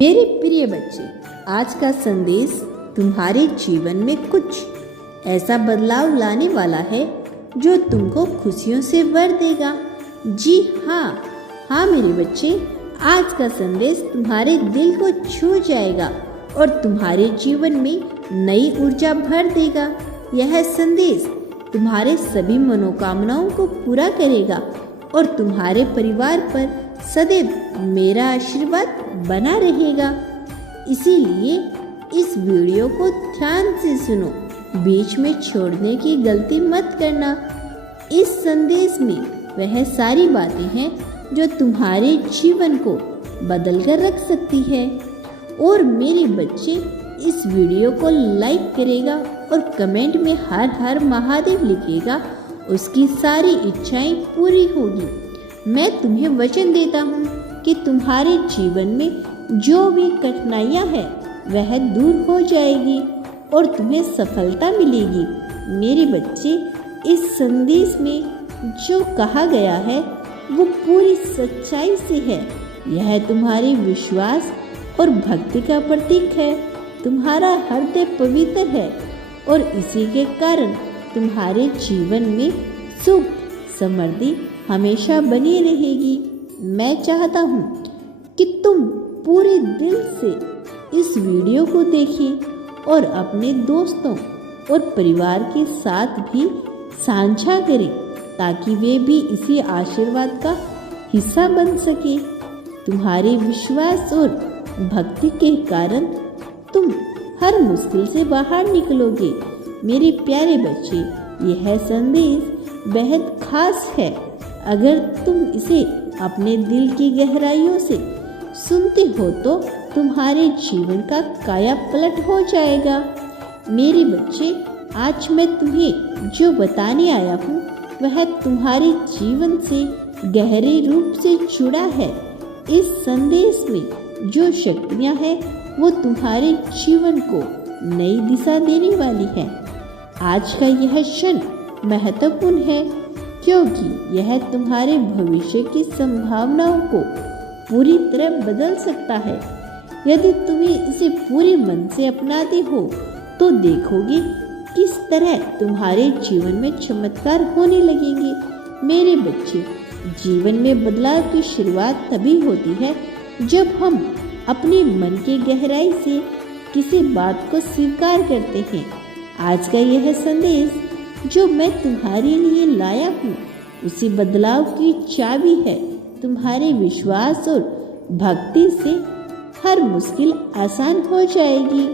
मेरे प्रिय बच्चे, आज का संदेश तुम्हारे जीवन में कुछ ऐसा बदलाव लाने वाला है जो तुमको खुशियों से भर देगा। जी हाँ मेरे बच्चे, आज का संदेश तुम्हारे दिल को छू जाएगा और तुम्हारे जीवन में नई ऊर्जा भर देगा। यह संदेश तुम्हारे सभी मनोकामनाओं को पूरा करेगा और तुम्हारे परिवार पर सदैव मेरा आशीर्वाद बना रहेगा। इसीलिए इस वीडियो को ध्यान से सुनो, बीच में छोड़ने की गलती मत करना। इस संदेश में वह सारी बातें हैं जो तुम्हारे जीवन को बदल कर रख सकती है। और मेरे बच्चे, इस वीडियो को लाइक करेगा और कमेंट में हर हर महादेव लिखेगा, उसकी सारी इच्छाएं पूरी होगी। मैं तुम्हें वचन देता हूँ कि तुम्हारे जीवन में जो भी कठिनाइयाँ हैं वह दूर हो जाएगी और तुम्हें सफलता मिलेगी। मेरे बच्चे, इस संदेश में जो कहा गया है वो पूरी सच्चाई से है। यह तुम्हारे विश्वास और भक्ति का प्रतीक है। तुम्हारा हृदय पवित्र है और इसी के कारण तुम्हारे जीवन में सुख समृद्धि हमेशा बनी रहेगी। मैं चाहता हूँ कि तुम पूरे दिल से इस वीडियो को देखें और अपने दोस्तों और परिवार के साथ भी साझा करें ताकि वे भी इसी आशीर्वाद का हिस्सा बन सके। तुम्हारे विश्वास और भक्ति के कारण तुम हर मुश्किल से बाहर निकलोगे। मेरे प्यारे बच्चे, यह संदेश बेहद खास है। अगर तुम इसे अपने दिल की गहराइयों से सुनते हो तो तुम्हारे जीवन का काया पलट हो जाएगा। मेरे बच्चे, आज मैं तुम्हें जो बताने आया हूँ वह तुम्हारे जीवन से गहरे रूप से जुड़ा है। इस संदेश में जो शक्तियाँ हैं वो तुम्हारे जीवन को नई दिशा देने वाली है। आज का यह क्षण महत्वपूर्ण है क्योंकि यह तुम्हारे भविष्य की संभावनाओं को पूरी तरह बदल सकता है। यदि तुम्हें इसे पूरे मन से अपनाते हो तो देखोगे किस तरह तुम्हारे जीवन में चमत्कार होने लगेंगे। मेरे बच्चे, जीवन में बदलाव की शुरुआत तभी होती है जब हम अपने मन के गहराई से किसी बात को स्वीकार करते हैं। आज का यह संदेश जो मैं तुम्हारे लिए लाया हूँ उसी बदलाव की चाबी है। तुम्हारे विश्वास और भक्ति से हर मुश्किल आसान हो जाएगी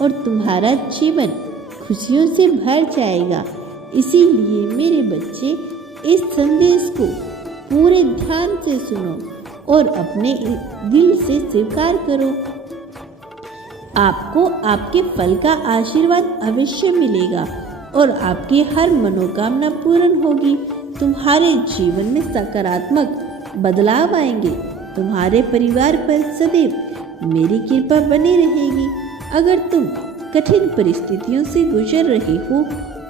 और तुम्हारा जीवन खुशियों से भर जाएगा। इसीलिए मेरे बच्चे, इस संदेश को पूरे ध्यान से सुनो और अपने दिल से स्वीकार करो। आपको आपके फल का आशीर्वाद अवश्य मिलेगा और आपकी हर मनोकामना पूर्ण होगी। तुम्हारे जीवन में सकारात्मक बदलाव आएंगे। तुम्हारे परिवार पर सदैव मेरी कृपा बनी रहेगी। अगर तुम कठिन परिस्थितियों से गुजर रहे हो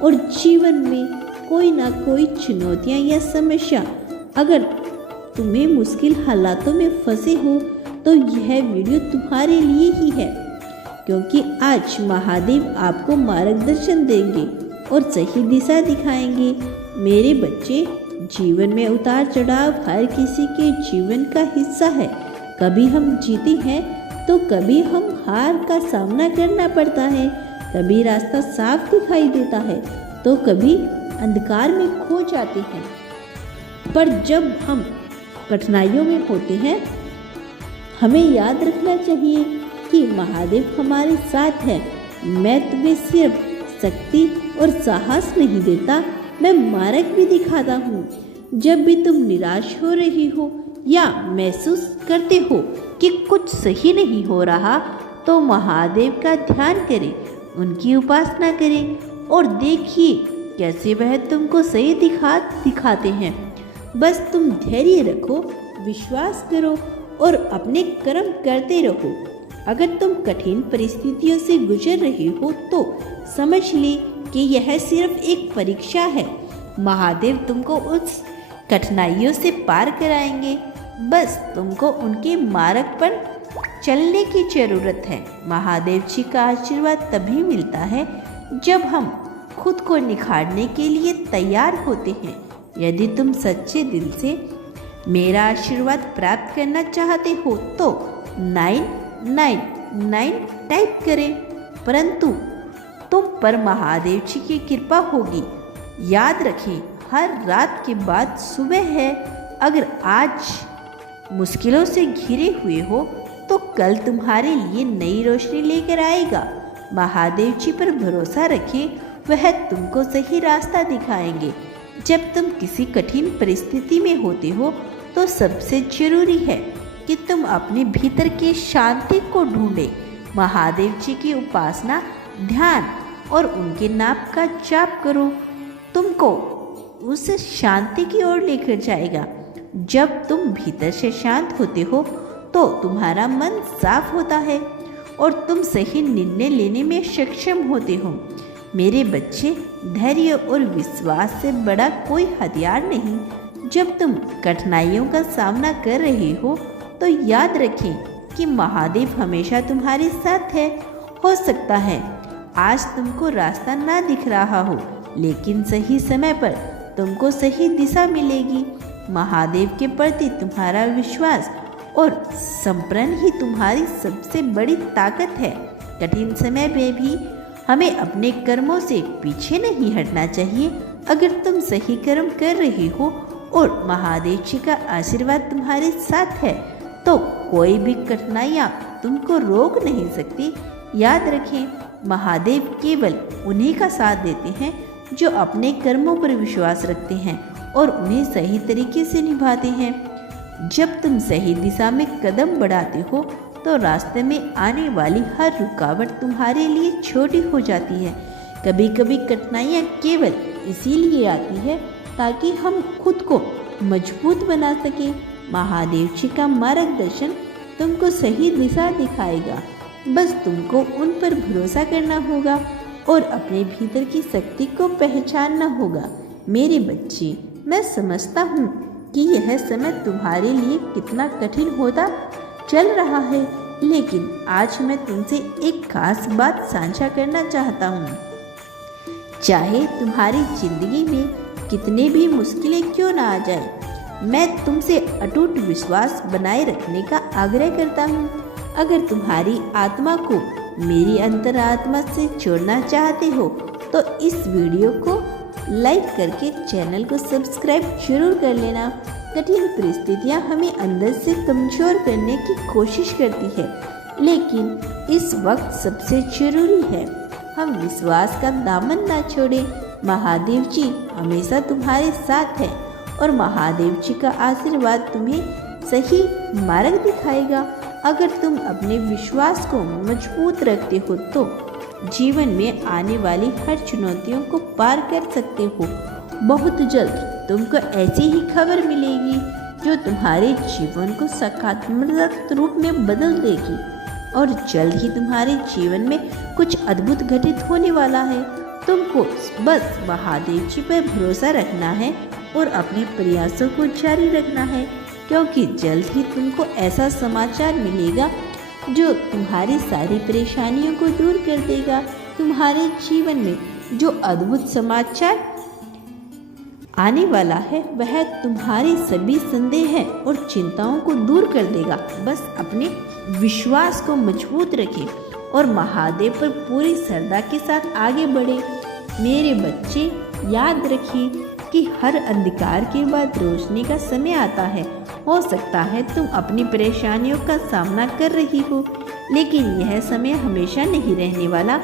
और जीवन में कोई ना कोई चुनौतियां या समस्या, अगर तुम्हें मुश्किल हालातों में फंसे हो तो यह वीडियो तुम्हारे लिए ही है, क्योंकि आज महादेव आपको मार्गदर्शन देंगे और सही दिशा दिखाएंगे। मेरे बच्चे, जीवन में उतार चढ़ाव हर किसी के जीवन का हिस्सा है। कभी हम जीते हैं तो कभी हम हार का सामना करना पड़ता है। कभी रास्ता साफ दिखाई देता है तो कभी अंधकार में खो जाते हैं। पर जब हम कठिनाइयों में होते हैं, हमें याद रखना चाहिए कि महादेव हमारे साथ है। मैं तुम्हें सिर्फ शक्ति और साहस नहीं देता, मैं मार्ग भी दिखाता हूँ। जब भी तुम निराश हो रही हो या महसूस करते हो कि कुछ सही नहीं हो रहा तो महादेव का ध्यान करें, उनकी उपासना करें और देखिए कैसे वह तुमको सही दिखाते हैं। बस तुम धैर्य रखो, विश्वास करो और अपने कर्म करते रहो। अगर तुम कठिन परिस्थितियों से गुजर रहे हो तो समझ ले कि यह सिर्फ एक परीक्षा है। महादेव तुमको उस कठिनाइयों से पार कराएंगे। बस तुमको उनके मार्ग पर चलने की जरूरत है। महादेव जी का आशीर्वाद तभी मिलता है जब हम खुद को निखारने के लिए तैयार होते हैं। यदि तुम सच्चे दिल से मेरा आशीर्वाद प्राप्त करना चाहते हो तो 999 टाइप करें, परंतु तुम पर महादेव जी की कृपा होगी। याद रखें, हर रात के बाद सुबह है। अगर आज मुश्किलों से घिरे हुए हो तो कल तुम्हारे लिए नई रोशनी लेकर आएगा। महादेव जी पर भरोसा रखें, वह तुमको सही रास्ता दिखाएंगे। जब तुम किसी कठिन परिस्थिति में होते हो तो सबसे जरूरी है कि तुम अपने भीतर की शांति को ढूंढे। महादेव जी की उपासना, ध्यान और उनके नाम का जाप करो, तुमको उस शांति की ओर लेकर जाएगा। जब तुम भीतर से शांत होते हो तो तुम्हारा मन साफ होता है और तुम सही निर्णय लेने में सक्षम होते हो। मेरे बच्चे, धैर्य और विश्वास से बड़ा कोई हथियार नहीं। जब तुम कठिनाइयों का सामना कर रहे हो तो याद रखें कि महादेव हमेशा तुम्हारे साथ है। हो सकता है आज तुमको रास्ता ना दिख रहा हो, लेकिन सही समय पर तुमको सही दिशा मिलेगी। महादेव के प्रति तुम्हारा विश्वास और समर्पण ही तुम्हारी सबसे बड़ी ताकत है। कठिन समय में भी हमें अपने कर्मों से पीछे नहीं हटना चाहिए। अगर तुम सही कर्म कर रहे हो और महादेव जी का आशीर्वाद तुम्हारे साथ है तो कोई भी कठिनाइयाँ तुमको रोक नहीं सकती। याद रखें, महादेव केवल उन्हीं का साथ देते हैं जो अपने कर्मों पर विश्वास रखते हैं और उन्हें सही तरीके से निभाते हैं। जब तुम सही दिशा में कदम बढ़ाते हो तो रास्ते में आने वाली हर रुकावट तुम्हारे लिए छोटी हो जाती है। कभी कभी कठिनाइयाँ केवल इसीलिए आती है ताकि हम खुद को मजबूत बना सकें। महादेव जी का मार्गदर्शन तुमको सही दिशा दिखाएगा। बस तुमको उन पर भरोसा करना होगा और अपने भीतर की शक्ति को पहचानना होगा। मेरे बच्चे, मैं समझता हूँ कि यह समय तुम्हारे लिए कितना कठिन होता चल रहा है, लेकिन आज मैं तुमसे एक खास बात साझा करना चाहता हूँ। चाहे तुम्हारी जिंदगी में कितने भी मुश्किलें क्यों ना आ जाए, मैं तुमसे अटूट विश्वास बनाए रखने का आग्रह करता हूँ। अगर तुम्हारी आत्मा को मेरी अंतरात्मा से जोड़ना चाहते हो तो इस वीडियो को लाइक करके चैनल को सब्सक्राइब जरूर कर लेना। कठिन परिस्थितियाँ हमें अंदर से कमजोर करने की कोशिश करती है, लेकिन इस वक्त सबसे जरूरी है हम विश्वास का दामन ना छोड़ें। महादेव जी हमेशा तुम्हारे साथ हैं और महादेव जी का आशीर्वाद तुम्हें सही मार्ग दिखाएगा। अगर तुम अपने विश्वास को मजबूत रखते हो तो जीवन में आने वाली हर चुनौतियों को पार कर सकते हो। बहुत जल्द तुमको ऐसी ही खबर मिलेगी जो तुम्हारे जीवन को सकारात्मक रूप में बदल देगी और जल्द ही तुम्हारे जीवन में कुछ अद्भुत घटित होने वाला है। तुमको बस महादेव जी पर भरोसा रखना है और अपने प्रयासों को जारी रखना है, क्योंकि जल्द ही तुमको ऐसा समाचार मिलेगा जो तुम्हारी सारी परेशानियों को दूर कर देगा। तुम्हारे जीवन में जो अद्भुत समाचार आने वाला है वह तुम्हारे सभी संदेह और चिंताओं को दूर कर देगा। बस अपने विश्वास को मजबूत रखें और महादेव पर पूरी श्रद्धा के साथ आगे बढ़े। मेरे बच्चे, याद रखिए कि हर अंधकार के बाद रोशनी का समय आता है। हो सकता है तुम अपनी परेशानियों का सामना कर रही हो, लेकिन यह समय हमेशा नहीं रहने वाला।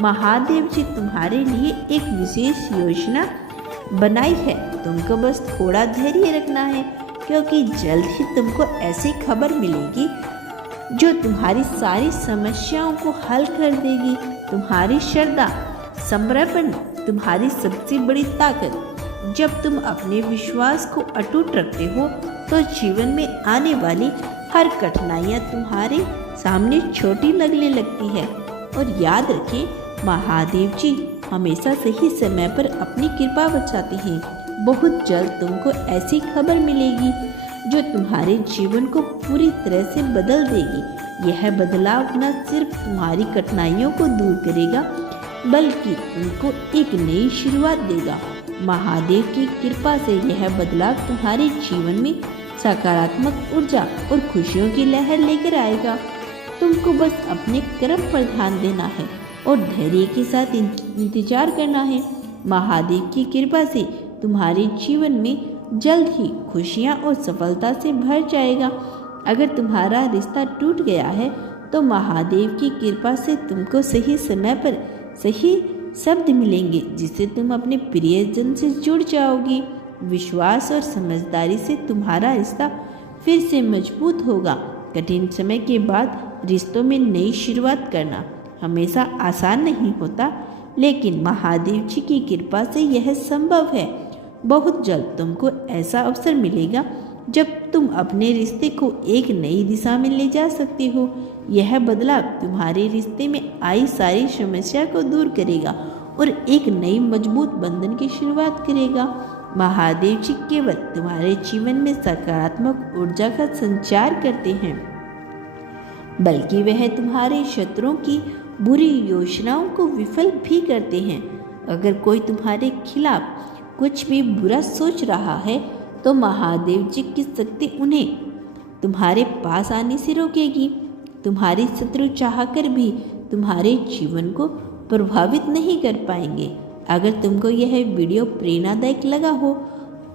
महादेव जी तुम्हारे लिए एक विशेष योजना बनाई है। तुमको बस थोड़ा धैर्य रखना है, क्योंकि जल्द ही तुमको ऐसी खबर मिलेगी जो तुम्हारी सारी समस्याओं को हल कर देगी। तुम्हारी श्रद्धा, समर्पण तुम्हारी सबसे बड़ी ताकत। जब तुम अपने विश्वास को अटूट रखते हो तो जीवन में आने वाली हर कठिनाइयाँ तुम्हारे सामने छोटी लगने लगती है। और याद रखें, महादेव जी हमेशा सही समय पर अपनी कृपा बरसाते हैं। बहुत जल्द तुमको ऐसी खबर मिलेगी जो तुम्हारे जीवन को पूरी तरह से बदल देगी। यह बदलाव न सिर्फ तुम्हारी कठिनाइयों को दूर करेगा बल्कि तुमको एक नई शुरुआत देगा। महादेव की कृपा से यह बदलाव तुम्हारे जीवन में सकारात्मक ऊर्जा और खुशियों की लहर लेकर आएगा। तुमको बस अपने कर्म पर ध्यान देना है और धैर्य के साथ इंतजार करना है। महादेव की कृपा से तुम्हारे जीवन में जल्द ही खुशियाँ और सफलता से भर जाएगा। अगर तुम्हारा रिश्ता टूट गया है तो महादेव की कृपा से तुमको सही समय पर सही शब्द मिलेंगे जिससे तुम अपने प्रियजन से जुड़ जाओगी। विश्वास और समझदारी से तुम्हारा रिश्ता फिर से मजबूत होगा। कठिन समय के बाद रिश्तों में नई शुरुआत करना हमेशा आसान नहीं होता, लेकिन महादेव जी की कृपा से यह संभव है। बहुत जल्द तुमको ऐसा अवसर मिलेगा जब तुम अपने रिश्ते को एक नई दिशा में ले जा सकते हो। यह बदलाव तुम्हारे रिश्ते में आई सारी समस्या को दूर करेगा और एक नई मजबूत बंधन की शुरुआत करेगा। महादेव जी केवल तुम्हारे जीवन में सकारात्मक ऊर्जा का संचार करते हैं, बल्कि वह तुम्हारे शत्रुओं की बुरी योजनाओं को विफल भी करते हैं। अगर कोई तुम्हारे खिलाफ कुछ भी बुरा सोच रहा है तो महादेव जी की शक्ति उन्हें तुम्हारे पास आने से रोकेगी। तुम्हारे शत्रु चाहकर भी तुम्हारे जीवन को प्रभावित नहीं कर पाएंगे। अगर तुमको यह वीडियो प्रेरणादायक लगा हो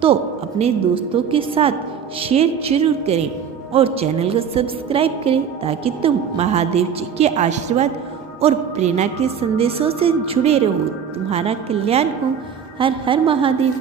तो अपने दोस्तों के साथ शेयर जरूर करें और चैनल को सब्सक्राइब करें ताकि तुम महादेव जी के आशीर्वाद और प्रेरणा के संदेशों से जुड़े रहो। तुम्हारा कल्याण हो। हर हर महादेव।